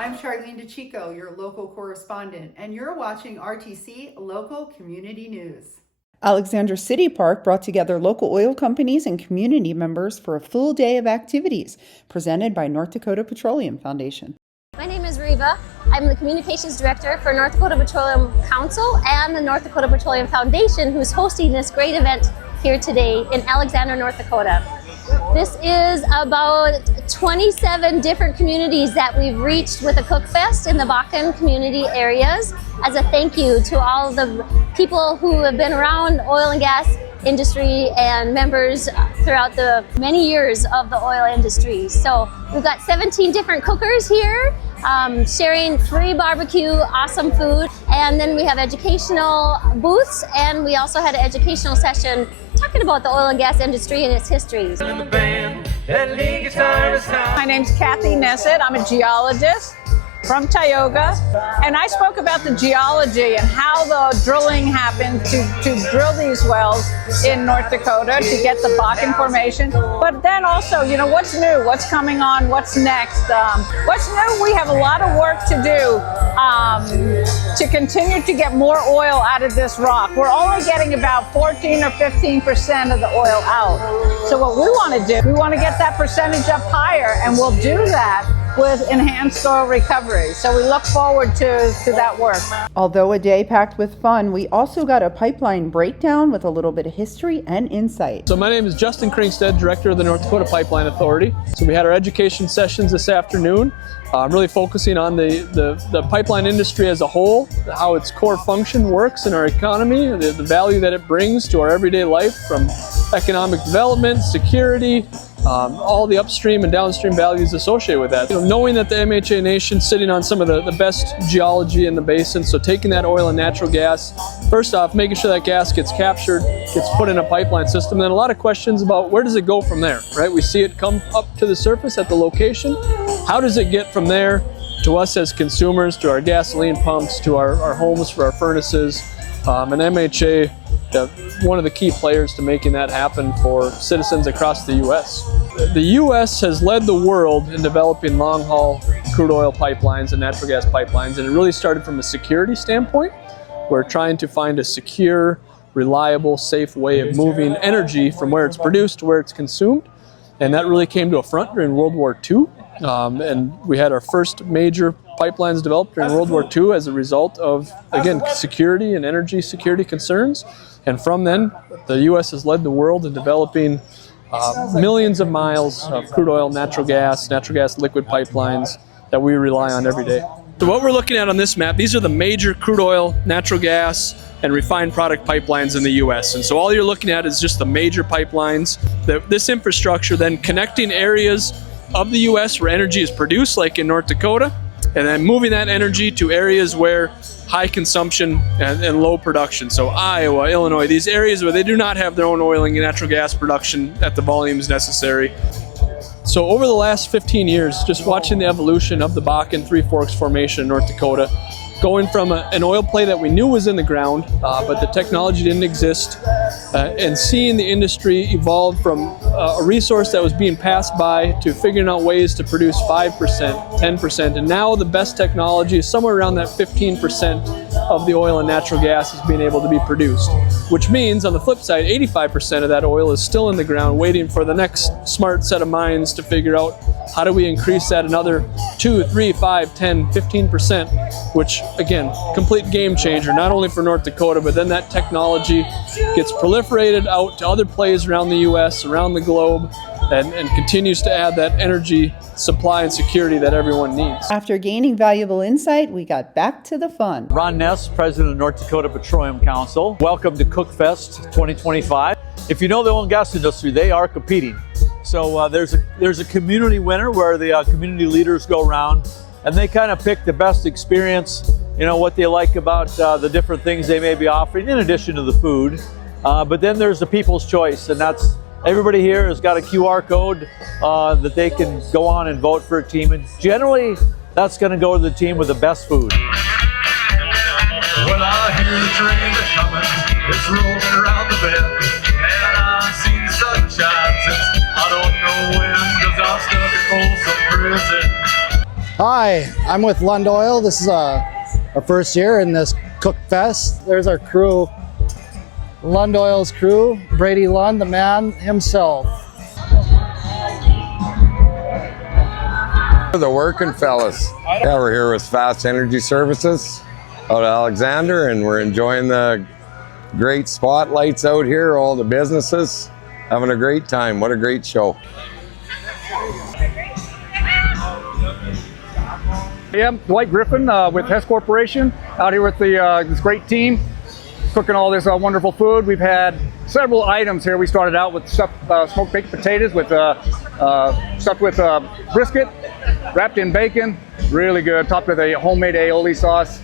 I'm Charlene DeChico, your local correspondent, and you're watching RTC Local Community News. Alexandra City Park brought together local oil companies and community members for a full day of activities presented by North Dakota Petroleum Foundation. My name is Reva. I'm the Communications Director for North Dakota Petroleum Council and the North Dakota Petroleum Foundation, who's hosting this great event here today in Alexandra, North Dakota. This is about 27 different communities that we've reached with a Cookfest in the Bakken community areas as a thank you to all the people who have been around oil and gas industry and members throughout the many years of the oil industry. So we've got 17 different cookers here sharing free barbecue, awesome food, and then we have educational booths, and we also had an educational session talking about the oil and gas industry and its histories. My name's Kathy Nessett. I'm a geologist from Tioga, and I spoke about the geology and how the drilling happened to drill these wells in North Dakota to get the Bakken formation. But then also, you know, what's new, what's coming on, what's next. What's new, we have a lot of work to do to continue to get more oil out of this rock. We're only getting about 14 or 15% of the oil out. So what we want to do, we want to get that percentage up higher, and we'll do that with enhanced oil recovery. So we look forward to that work. Although a day packed with fun, we also got a pipeline breakdown with a little bit of history and insight. So my name is Justin Kringstead, Director of the North Dakota Pipeline Authority. So we had our education sessions this afternoon, really focusing on the pipeline industry as a whole, how its core function works in our economy, the value that it brings to our everyday life, from economic development, security, all the upstream and downstream values associated with that. You know, knowing that the MHA Nation sitting on some of the best geology in the basin, so taking that oil and natural gas, first off, making sure that gas gets captured, gets put in a pipeline system, and then a lot of questions about where does it go from there, right? We see it come up to the surface at the location. How does it get from there to us as consumers, to our gasoline pumps, to our homes for our furnaces? And MHA, one of the key players to making that happen for citizens across the U.S. The U.S. has led the world in developing long-haul crude oil pipelines and natural gas pipelines, and it really started from a security standpoint. We're trying to find a secure, reliable, safe way of moving energy from where it's produced to where it's consumed, and that really came to a front during World War II. And we had our first major pipelines developed during World War II as a result of, again, security and energy security concerns. And from then, the U.S. has led the world in developing millions of miles of crude oil, natural gas liquid pipelines that we rely on every day. So what we're looking at on this map, these are the major crude oil, natural gas, and refined product pipelines in the U.S. And so all you're looking at is just the major pipelines. This infrastructure then connecting areas of the U.S. where energy is produced, like in North Dakota, and then moving that energy to areas where high consumption and low production. So Iowa, Illinois, these areas where they do not have their own oil and natural gas production at the volumes necessary. So over the last 15 years, just watching the evolution of the Bakken Three Forks Formation in North Dakota, going from an oil play that we knew was in the ground, but the technology didn't exist, and seeing the industry evolve from a resource that was being passed by to figuring out ways to produce 5%, 10%, and now the best technology is somewhere around that 15% of the oil and natural gas is being able to be produced, which means on the flip side, 85% of that oil is still in the ground waiting for the next smart set of minds to figure out how do we increase that another 2, 3, 5, 10, 15%, which again, complete game changer, not only for North Dakota, but then that technology gets proliferated out to other plays around the U.S., around the globe, and continues to add that energy supply and security that everyone needs. After gaining valuable insight, we got back to the fun. Ron Ness, President of North Dakota Petroleum Council. Welcome to Cookfest 2025. If you know the oil and gas industry, they are competing. So there's a community winner where the community leaders go around and they kind of pick the best experience, you know, what they like about the different things they may be offering in addition to the food. But then there's the people's choice, and that's everybody here has got a QR code that they can go on and vote for a team. And generally, that's going to go to the team with the best food. Well, I hear the train coming, it's rolling around the bend, and I see the sunshine since I don't know when, 'cause I'm stuck at Folsom Prison. Hi, I'm with Lund Oil. This is our first year in this Cookfest. There's our crew, Lund Oil's crew, Brady Lund, the man himself. The working fellas. Yeah, we're here with Fast Energy Services out of Alexander, and we're enjoying the great spotlights out here, all the businesses, having a great time. What a great show. Yeah, Dwight Griffin with Hess Corporation, out here with this great team, cooking all this wonderful food. We've had several items here. We started out with smoked baked potatoes with stuffed with brisket, wrapped in bacon, really good, topped with a homemade aioli sauce,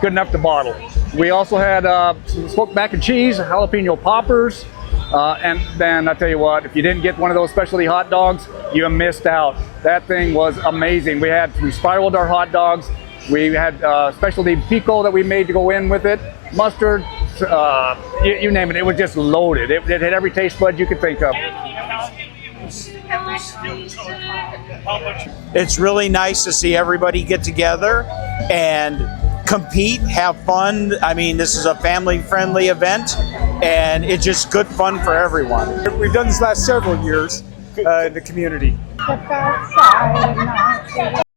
good enough to bottle. We also had some smoked mac and cheese, jalapeno poppers, and then I tell you what, if you didn't get one of those specialty hot dogs, you missed out. That thing was amazing. We spiraled our hot dogs. We had specialty pico that we made to go in with it, mustard, you name it. It was just loaded. It had every taste bud you could think of. It's really nice to see everybody get together and compete, have fun. I mean, this is a family-friendly event, and it's just good fun for everyone. We've done this last several years in the community.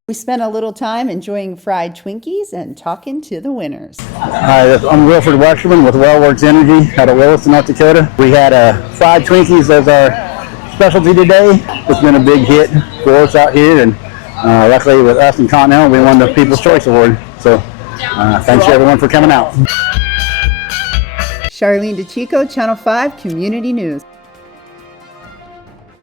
We spent a little time enjoying fried Twinkies and talking to the winners. Hi, I'm Wilfred Wexerman with WellWorks Energy out of Williston, North Dakota. We had fried Twinkies as our specialty today. It's been a big hit for us out here, and luckily with us and Continental, we won the People's Choice Award. So thanks everyone for coming out. Charlene DeChico, Channel 5 Community News.